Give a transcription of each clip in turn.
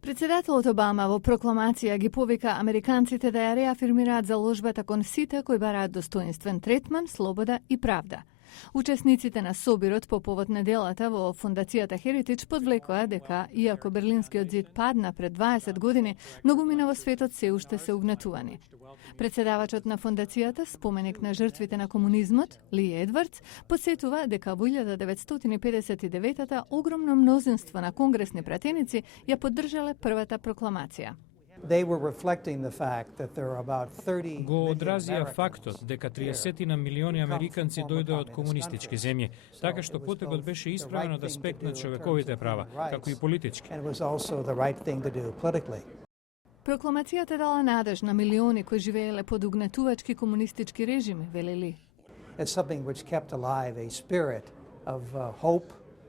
Председателот Обама во прокламација ги повика американците да ја реафирмираат заложбата кон сите кои бараат достоинствен третман, слобода и правда. Учесниците на собирот по повод неделата во фондацијата Heritage подвлекоа дека, иако Берлинскиот зид падна пред 20 години, многумина во светот се уште се угнетувани. Председавачот на фондацијата, споменик на жртвите на комунизмот, Ли Едвардс, подсетува дека во 1959 огромно мнозинство на конгресни пратеници ја поддржале првата прокламација. Го одразија фактот дека 30 на милиони американци дојдоа од комунистички земји, така што потегот беше исправен од аспект на човековите права, како и политички. Прокламацијата дала надеж на милиони кои живееле под угнетувачки комунистички режими, вели Ли.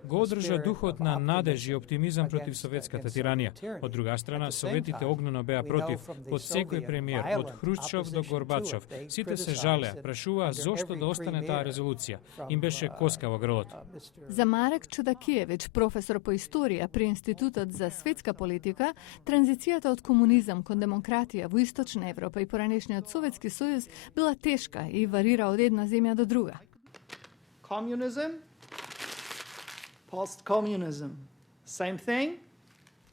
Го одржа духот на надеж и оптимизам против советската тиранија. Од друга страна, советите огнено беа против, од секој премиер, од Хрушчов до Горбачов. Сите се жалеа, прашуваа зошто да остане таа резолуција. Им беше коска во грлото. За Марек Чудакиевич, професор по историја при Институтот за светска политика, транзицијата од комунизам кон демократија во Источна Европа и поранешниот Советски сојуз била тешка и варира од една земја до друга. Post-communism. Same thing.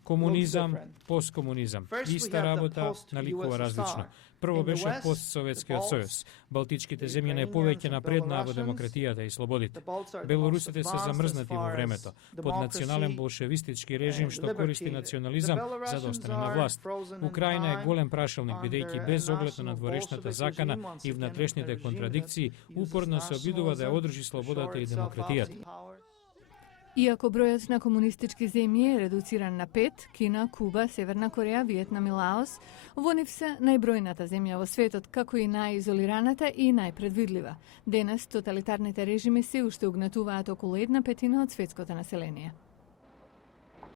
Комунизам, посткомунизам. Иста работа, наликува различно. Прво беше постсоветскиот сојуз. Балтичките земји најповеќе напреднаа во демократијата и слободите. Белорусите се замрзнати во времето, под национален болшевистички режим што користи национализам за да остане на власт. Украина е голем прашалник, бидејќи без оглед на надворешната закана и внатрешните контрадикции, упорно се обидува да ја одржи слободата и демократијата. Иако бројот на комунистички земји е редуциран на 5, Кина, Куба, Северна Кореја, Виетнам и Лаос, во нив се најбројната земја во светот, како и најизолираната и најпредвидлива. Денес тоталитарните режими се уште угнетуваат околу 1/5 од светското население.